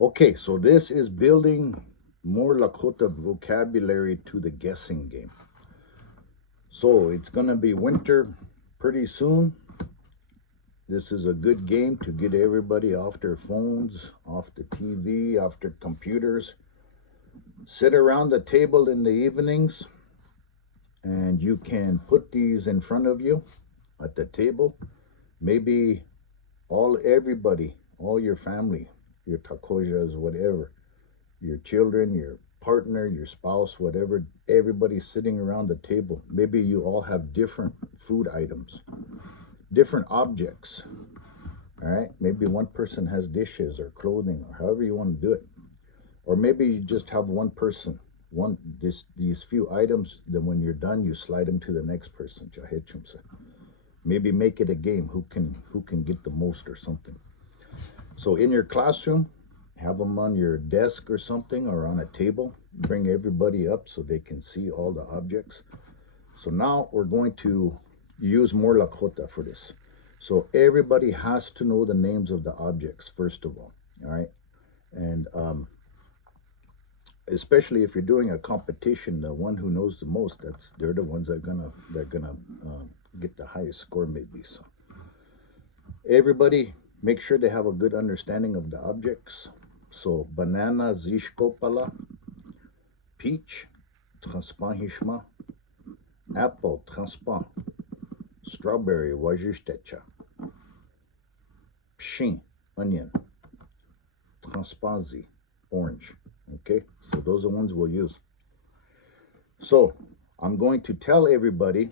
Okay, so this is building more Lakota vocabulary to the guessing game. So it's going to be winter pretty soon. This is a good game to get everybody off their phones, off the TV, off their computers. Sit around the table in the evenings, and you can put these in front of you at the table. Maybe everybody, all your family, your takojas, whatever, your children, your partner, your spouse, whatever, everybody's sitting around the table. Maybe you all have different food items, different objects. All right. Maybe one person has dishes or clothing or however you want to do it. Or maybe you just have one person, these few items, then when you're done, you slide them to the next person. Maybe make it a game. Who can get the most or something. So in your classroom, have them on your desk or something or on a table. Bring everybody up so they can see all the objects. So now we're going to use more Lakota for this. So everybody has to know the names of the objects, first of all right? And especially if you're doing a competition, the one who knows the most, they're the ones that are gonna get the highest score maybe. So everybody make sure they have a good understanding of the objects. So banana zishkopala, peach transpan hishma, apple transpan, strawberry wajustecha, pshin onion, transpanzi orange. Okay, so those are ones we'll use. So I'm going to tell everybody,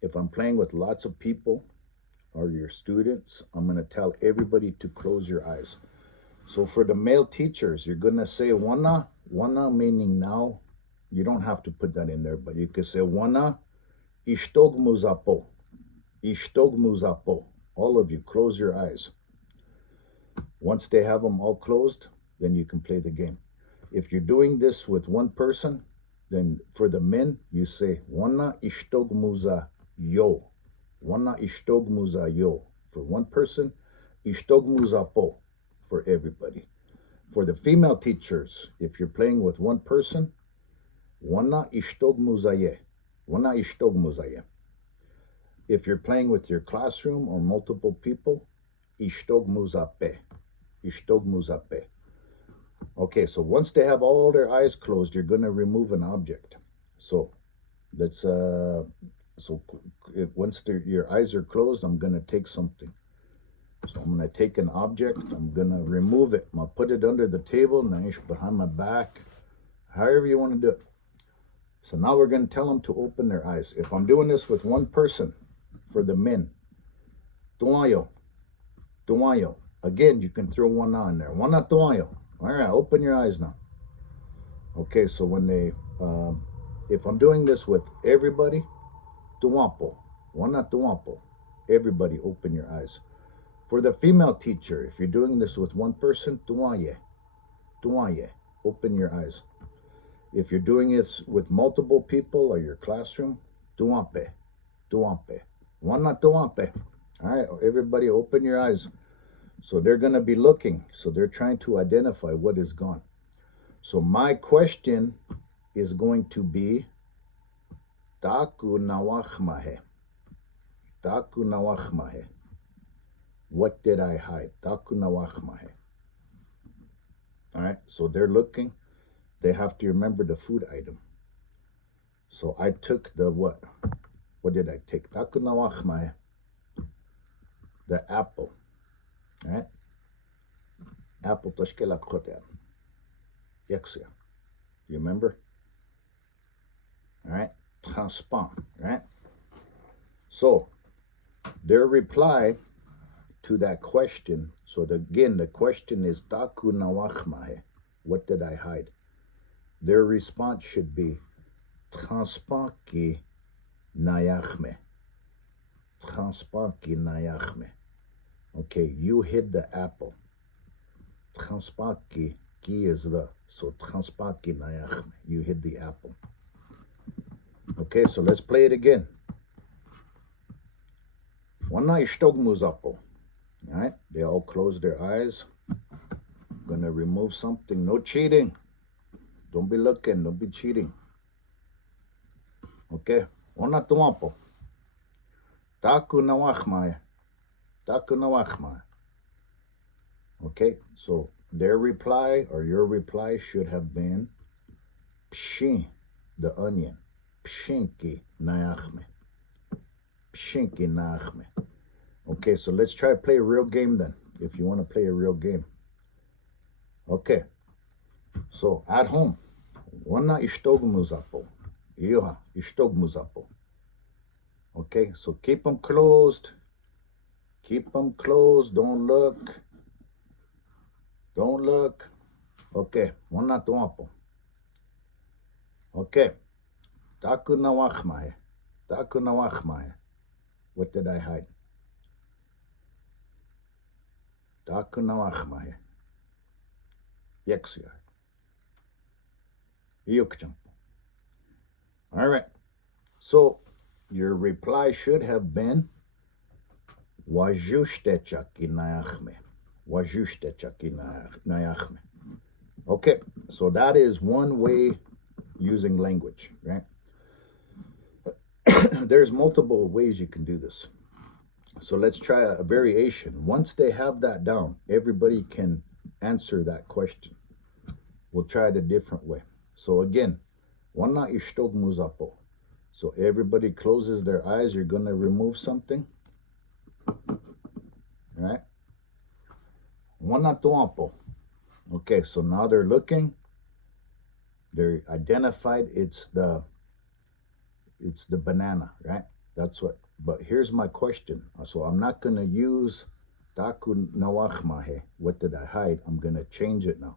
if I'm playing with lots of people or your students, I'm going to tell everybody to close your eyes. So for the male teachers, you're going to say wana meaning now. You don't have to put that in there, but you could say wana ishtog muzapo. Ishtog muzapo. All of you, close your eyes. Once they have them all closed, then you can play the game. If you're doing this with one person, then for the men, you say wana ishtog muza yo. Wana ishtog muza yo. For one person, ishtog muza po for everybody. For the female teachers, if you're playing with one person, wana ishtog muzaye. Wana ishtog muzaye. If you're playing with your classroom or multiple people, ishtog muzape. Ishtog muzape. Okay, so once they have all their eyes closed, you're going to remove an object. So let's once your eyes are closed, I'm going to take something. So I'm going to take an object, I'm going to remove it. I'm going to put it under the table, nice behind my back, however you want to do it. So now we're going to tell them to open their eyes. If I'm doing this with one person, for the men, tuayo, tuayo. Again, you can throw one on there. Wana tuayo. All right, open your eyes now. Okay, so when if I'm doing this with everybody, tuwapo, wana tuwapo. Everybody open your eyes. For the female teacher, if you're doing this with one person, tuwaye, tuwaye, open your eyes. If you're doing this with multiple people or your classroom, tuwape, tuwape, wana tuwape. All right, everybody open your eyes. So they're going to be looking. So they're trying to identify what is gone. So my question is going to be Taku nawachmahe. Taku nawachmahe. What did I hide? Taku nawachmahe. All right, so they're looking. They have to remember the food item. So I took the what? What did I take? Taku nawachmahe. The apple. All right? Apple tashkela khotem. Yexia. You remember? All right? Transpan. Right? So, their reply to that question, so again, the question is Taku nawachmahe. What did I hide? Their response should be Transpan ki nayachme. Transpan ki nayachme. Okay, you hid the apple. Transpaki, ki is the. So transpaki nayachme. You hid the apple. Okay, so let's play it again. Wana ishtog muzapo. All right, they all close their eyes. Gonna remove something. No cheating. Don't be looking. Don't be cheating. Okay. Ona tuapo. Taku na wachmai. Taku na wachmai. Okay. So their reply or your reply should have been pshin, the onion. Pshinki nayachme. Pshinki nayachme. Okay, so let's try to play a real game then, if you want to play a real game. Okay, so at home, wana ishtogmuzapo. Yoha, ishtogmuzapo. Okay, so keep them closed. Keep them closed. Don't look. Don't look. Okay, wana tuapo. Okay, taku na wachmahe. Taku na wachmahe. What did I hide? Taku na wachmahe. Yexia. Yukchampo. All right. So your reply should have been Wajuштечаки наяхме. Wajuштечаки наяхme. Okay, so that is one way using language, right? There's multiple ways you can do this. So let's try a variation. Once they have that down, everybody can answer that question. We'll try it a different way. So again, wana ishtogmuzapo. So everybody closes their eyes. You're going to remove something. All right? Wana tuapo. Okay, so now they're looking. They're identified. It's the banana, right? That's what. But here's my question. So I'm not going to use taku nawachmahe. What did I hide? I'm going to change it now.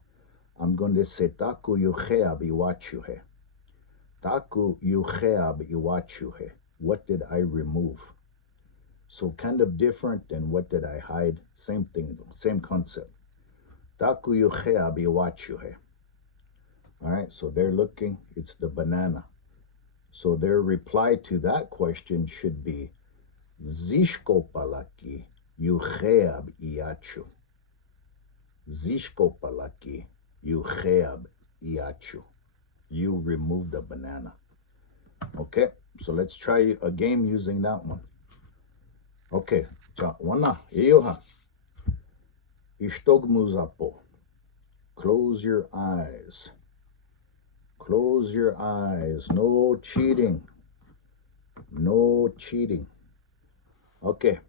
I'm going to say taku yucheab iwachuhe. Taku yucheab iwachuhe. What did I remove? So kind of different than what did I hide? Same thing, same concept. Taku yucheab iwachuhe. All right, so they're looking. It's the banana. So their reply to that question should be Zishkopalaki yucheab iachu. Zishkopalaki yucheab iachu. You remove the banana. Okay, so let's try a game using that one. Okay, wana iyoha. Ishtogmuzapo. Close your eyes. Close your eyes. No cheating. No cheating. Okay.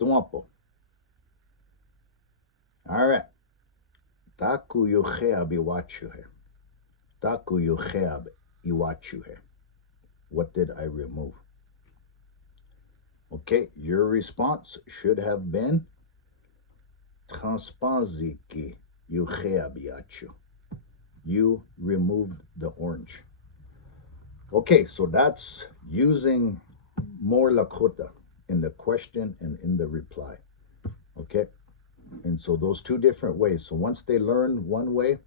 Tuapo. All right. Taku yucheab iwachuhe. Taku yucheab iwachuhe. What did I remove? Okay, your response should have been Transpanziki yucheab iachu. You removed the orange. Okay, so that's using more Lakota in the question and in the reply. Okay, and so those two different ways. So once they learn one way,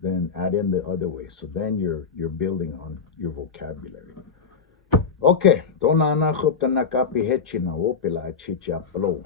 then add in the other way. So then you're building on your vocabulary. Okay, dona na khupta nakapi hechina opila chicha plo.